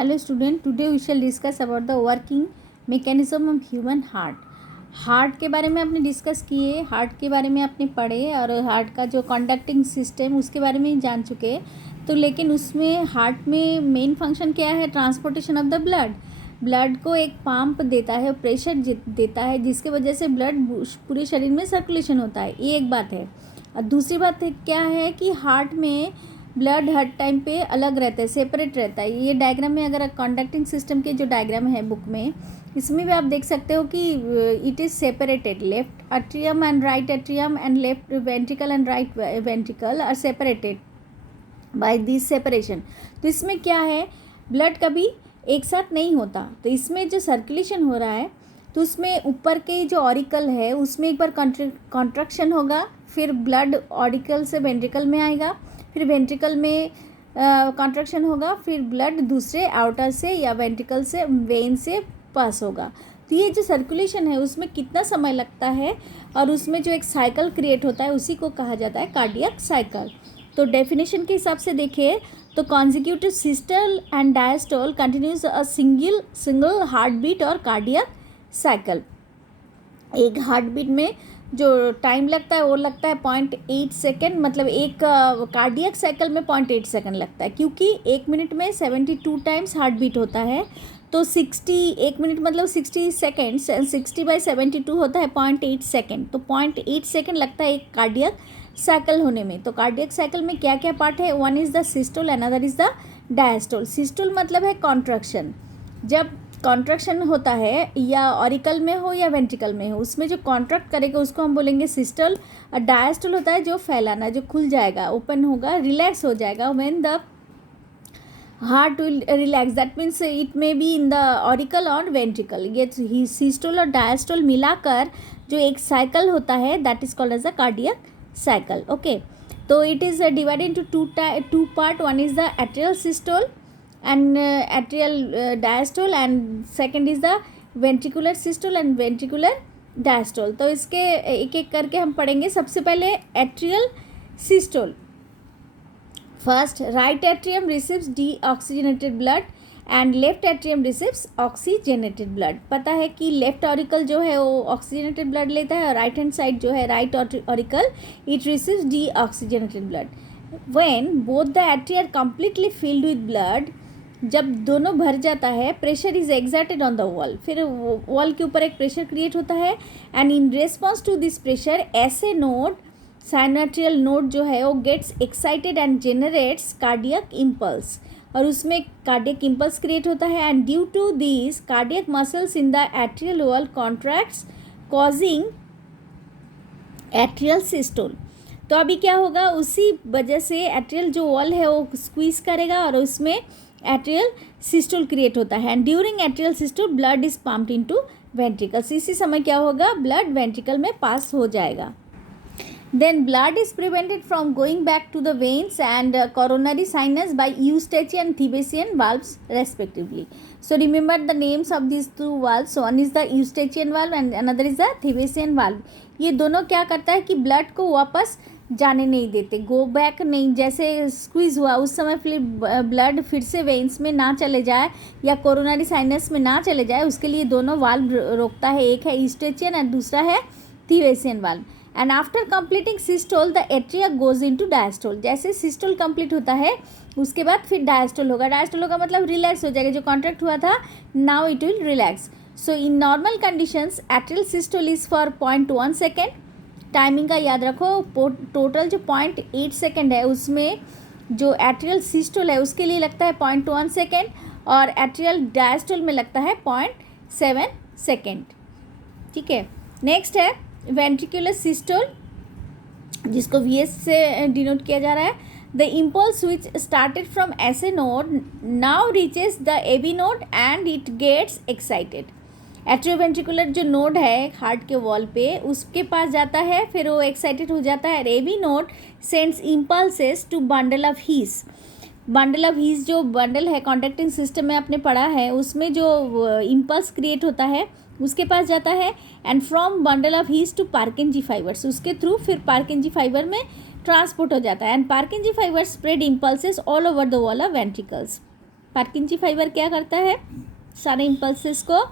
Hello student, today we shall discuss about the working mechanism of human heart. Heart के बारे में आपने discuss किए, हार्ट के बारे में आपने पढ़े और हार्ट का जो कंडक्टिंग सिस्टम उसके बारे में जान चुके। तो लेकिन उसमें हार्ट में मेन फंक्शन क्या है? Transportation of the blood. Blood को एक पंप देता है, प्रेशर देता है, जिसके वजह से ब्लड पूरे शरीर में सर्कुलेशन होता है। ये एक बात है। और दूसरी बात क्या है कि हार्ट में ब्लड हर टाइम पे अलग रहता है, सेपरेट रहता है। ये डायग्राम में अगर कंडक्टिंग सिस्टम के जो डायग्राम है बुक में, इसमें भी आप देख सकते हो कि it is separated. Left atrium and right atrium and left ventricle and right ventricle are separated by this separation. तो इसमें क्या है, ब्लड कभी एक साथ नहीं होता। तो इसमें जो सर्कुलेशन हो रहा है तो उसमें ऊपर के जो ऑरिकल है उसमें एक बार कॉन्ट्रैक्शन होगा, फिर ब्लड ऑरिकल से वेंट्रिकल में आएगा, फिर वेंट्रिकल में कॉन्ट्रैक्शन होगा, फिर ब्लड दूसरे आउटर से या वेंट्रिकल से वेन से पास होगा। तो ये जो सर्कुलेशन है उसमें कितना समय लगता है और उसमें जो एक साइकिल क्रिएट होता है उसी को कहा जाता है कार्डियक साइकिल। तो डेफिनेशन के हिसाब से देखिए तो consecutive systole and diastole continues a single heart beat और कार्डियक साइकिल। एक हार्ट बीट में जो टाइम लगता है वो लगता है 0.8 सेकेंड, मतलब एक कार्डियक साइकिल में 0.8 सेकेंड लगता है, क्योंकि एक मिनट में 72 टाइम्स हार्ट बीट होता है। तो 60 एक मिनट मतलब 60 सेकेंड्स, 60/72 होता है 0.8 सेकेंड। तो 0.8 सेकेंड लगता है एक कार्डियक साइकिल होने में। तो कार्डियक साइकिल में क्या क्या पार्ट है? One is the systole, another is the diastole. Systole मतलब है कॉन्ट्रैक्शन। जब कॉन्ट्रैक्शन होता है या ऑरिकल में हो या वेंट्रिकल में हो, उसमें जो कॉन्ट्रैक्ट करेगा उसको हम बोलेंगे सिस्टोल। और डायस्टोल होता है जो फैलाना, जो खुल जाएगा, ओपन होगा, रिलैक्स हो जाएगा when the heart will relax. That means it may be in the auricle और वेंट्रिकल। ये सिस्टोल और डायस्टोल मिलाकर जो एक साइकिल होता है that is called as the cardiac cycle. Okay, तो it is divided into two part. One is the atrial systole and atrial diastole, and second is the ventricular systole and ventricular diastole। तो इसके एक एक करके हम पढ़ेंगे। सबसे पहले atrial systole. First, right atrium receives deoxygenated blood and left atrium receives oxygenated blood. पता है कि लेफ्ट ऑरिकल जो है वो ऑक्सीजनेटेड ब्लड लेता है और राइट हैंड साइड जो है right auricle it receives deoxygenated blood. When both the atria are completely filled with blood, जब दोनों भर जाता है, pressure is exerted on the wall, फिर वॉल के ऊपर एक प्रेशर क्रिएट होता है। And in response to this pressure SA node, sinoatrial node जो है वो gets excited and generates cardiac impulse, और उसमें कार्डियक इम्पल्स क्रिएट होता है। And due to this cardiac muscles in the atrial wall contracts causing atrial systole. तो अभी क्या होगा, उसी वजह से एट्रियल जो वॉल है वो स्क्वीज करेगा और उसमें एट्रियल सिस्टोल क्रिएट होता है। And during atrial systole blood is pumped into ventricles. इसी समय क्या होगा, ब्लड वेंट्रिकल में पास हो जाएगा। Then blood is prevented from going back to the veins and coronary sinus by eustachian and Thebesian valves respectively. So remember the names of these two valves. One is the eustachian valve and another is the Thebesian valve. ये दोनों क्या करता है कि blood को वापस जाने नहीं देते, गो बैक नहीं। जैसे स्क्वीज़ हुआ उस समय फिर ब्लड फिर से वेन्स में ना चले जाए या कोरोनरी साइनस में ना चले जाए, उसके लिए दोनों वाल्व रोकता है। एक है ईस्टेचियन और दूसरा है Thebesian valve. And after completing systole the atria goes into diastole. जैसे सिस्टोल कंप्लीट होता है उसके बाद फिर डायस्टोल होगा। डायस्टोल होगा मतलब रिलैक्स हो जाएगा, जो कॉन्ट्रैक्ट हुआ था now it will relax. So in normal conditions atrial systole is for 0.1 second. Timing का याद रखो, टोटल जो 0.8 सेकेंड है उसमें जो एट्रियल सिस्टोल है उसके लिए लगता है 0.1 सेकेंड और एट्रियल डायस्टोल में लगता है 0.7 सेकेंड। ठीक है, नेक्स्ट है वेंट्रिकुलर सिस्टोल, जिसको VS से डिनोट किया जा रहा है। The impulse which started from SA node now reaches the AB node and it gets excited. Atrioventricular जो नोड है हार्ट के वॉल पे उसके पास जाता है, फिर वो एक्साइटेड हो जाता है। AB node sends impulses to bundle of His. Bundle of His जो बंडल है कॉन्डक्टिंग सिस्टम में आपने पढ़ा है, उसमें जो इम्पल्स क्रिएट होता है उसके पास जाता है। And from bundle of His to Purkinje fibres, उसके थ्रू फिर पार्किंजी फाइबर में ट्रांसपोर्ट हो जाता है। And Purkinje fibre spread impulses all over the wall of ventricles. Purkinje fibre क्या करता है, सारे इम्पल्सेस को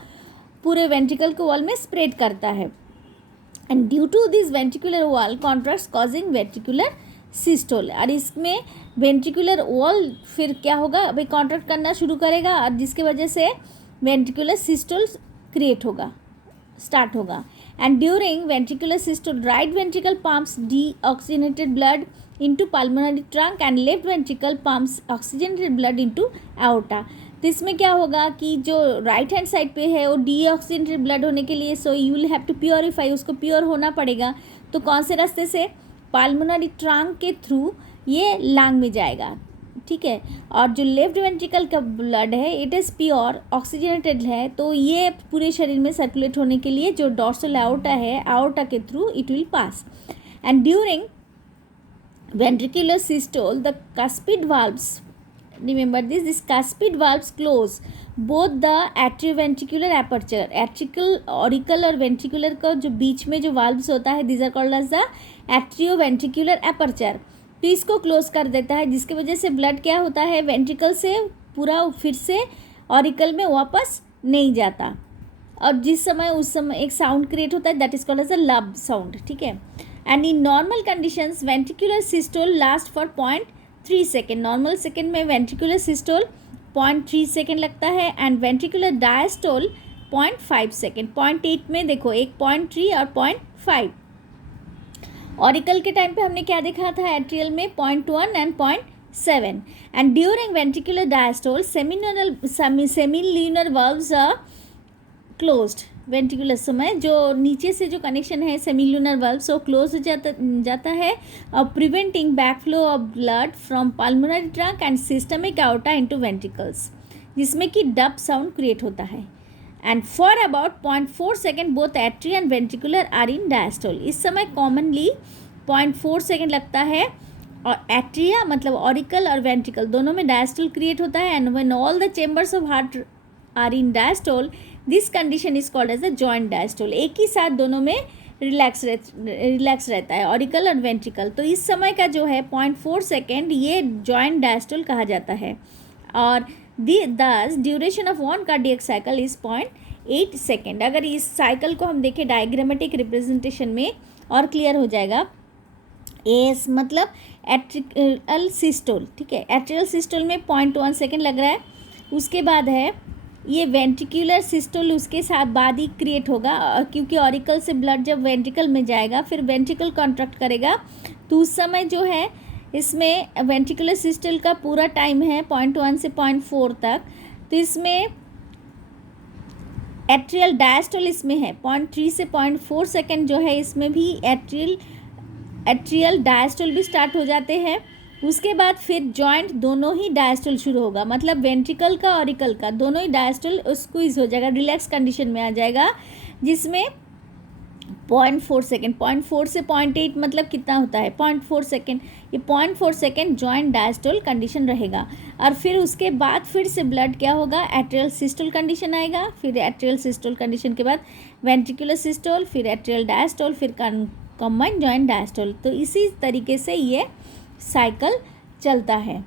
पूरे वेंट्रिकल के वॉल में स्प्रेड करता है। And due to this ventricular wall contracts causing ventricular systole. और इसमें वेंट्रिकुलर वॉल फिर क्या होगा, अभी कॉन्ट्रैक्ट करना शुरू करेगा और जिसकी वजह से वेंट्रिकुलर सिस्टोल क्रिएट होगा, स्टार्ट होगा। And during ventricular systole right ventricle pumps deoxygenated blood into pulmonary trunk and left ventricle pumps oxygenated blood into aorta. तो इसमें क्या होगा कि जो राइट हैंड साइड पे है वो डीऑक्सीजनेटेड ब्लड होने के लिए, so you will have to purify, उसको प्योर होना पड़ेगा। तो कौन से रास्ते से, पल्मोनरी ट्रंक के थ्रू ये लंग में जाएगा, ठीक है। और जो लेफ्ट वेंट्रिकल का ब्लड है इट इज़ प्योर ऑक्सीजनेटेड है, तो ये पूरे शरीर में सर्कुलेट होने के लिए जो डॉर्सल एओर्टा है, एओर्टा के through it will pass. And during ventricular systole the cuspid valves, remember this cuspid valves close both the atrioventricular aperture, atrial auricle और ventricular का जो बीच में जो valves होता है these are called as the atrioventricular aperture। तो इसको close कर देता है, जिसकी वजह से ब्लड क्या होता है, वेंट्रिकल से पूरा फिर से ऑरिकल में वापस नहीं जाता। और जिस समय उस समय एक साउंड क्रिएट होता है that is called as a lub sound, ठीक है। And in normal conditions ventricular systole last for 0.3 second. Normal second में वेंट्रिकुलर सिस्टोल 0.3 सेकेंड लगता है एंड वेंट्रिकुलर डायस्टोल 0.5 सेकेंड। 0.8 में देखो एक 0.3 और 0.5। ऑरिकल के टाइम पे हमने क्या देखा था, एट्रियल में 0.1 and 0.7। And during ventricular diastole semilunar valves are closed. Ventricular समय जो नीचे से जो कनेक्शन है सेमिल्यूनर वाल्व सो क्लोज हो जाता है और preventing backflow of blood from pulmonary trunk and systemic aorta into ventricles, जिसमें कि डब साउंड क्रिएट होता है। And for about 0.4 second both atria and ventricular are in diastole. इस समय कॉमनली 0.4 सेकेंड लगता है और एट्रिया मतलब ऑरिकल और वेंट्रिकल दोनों में डायस्टोल क्रिएट होता है। And when all the chambers of heart are in diastole this condition is called as a joint diastole. एक ही साथ दोनों में रिलैक्स रहता है ऑरिकल और वेंट्रिकल। तो इस समय का जो है 0.4 सेकेंड ये जॉइंट डायस्टोल कहा जाता है। और दस duration of one cardiac cycle is 0.8 second. अगर इस साइकिल को हम देखें डायग्रामेटिक रिप्रेजेंटेशन में और क्लियर हो जाएगा। एस मतलब एट्रियल सिस्टोल, ठीक है। एट्रियल सिस्टोल में 0.1 सेकेंड लग रहा है। उसके बाद है ये वेंट्रिकुलर सिस्टोल, उसके साथ बाद ही क्रिएट होगा क्योंकि ऑरिकल से ब्लड जब वेंट्रिकल में जाएगा फिर वेंट्रिकल कॉन्ट्रैक्ट करेगा, तो उस समय जो है इसमें वेंट्रिकुलर सिस्टोल का पूरा टाइम है 0.1 से 0.4 तक। तो इसमें एट्रियल डायस्टोल इसमें है 0.3 से 0.4 सेकेंड जो है, इसमें भी एट्रियल डायस्टोल भी स्टार्ट हो जाते हैं। उसके बाद फिर जॉइंट दोनों ही डायस्टोल शुरू होगा, मतलब वेंट्रिकल का ऑरिकल का दोनों ही डायस्टोल स्क्वीज हो जाएगा, रिलैक्स कंडीशन में आ जाएगा, जिसमें 0.4 सेकेंड 0.4 से 0.8 मतलब कितना होता है 0.4 सेकेंड। ये 0.4 सेकेंड जॉइंट डायस्टोल कंडीशन रहेगा। और फिर उसके बाद फिर से ब्लड क्या होगा, एट्रियल सिस्टोल कंडीशन आएगा, फिर एट्रियल सिस्टोल कंडीशन के बाद वेंट्रिकुलर सिस्टोल, फिर एट्रियल डायस्टोल, फिर कंबाइंड जॉइंट डायस्टोल। तो इसी तरीके से ये साइकिल चलता है।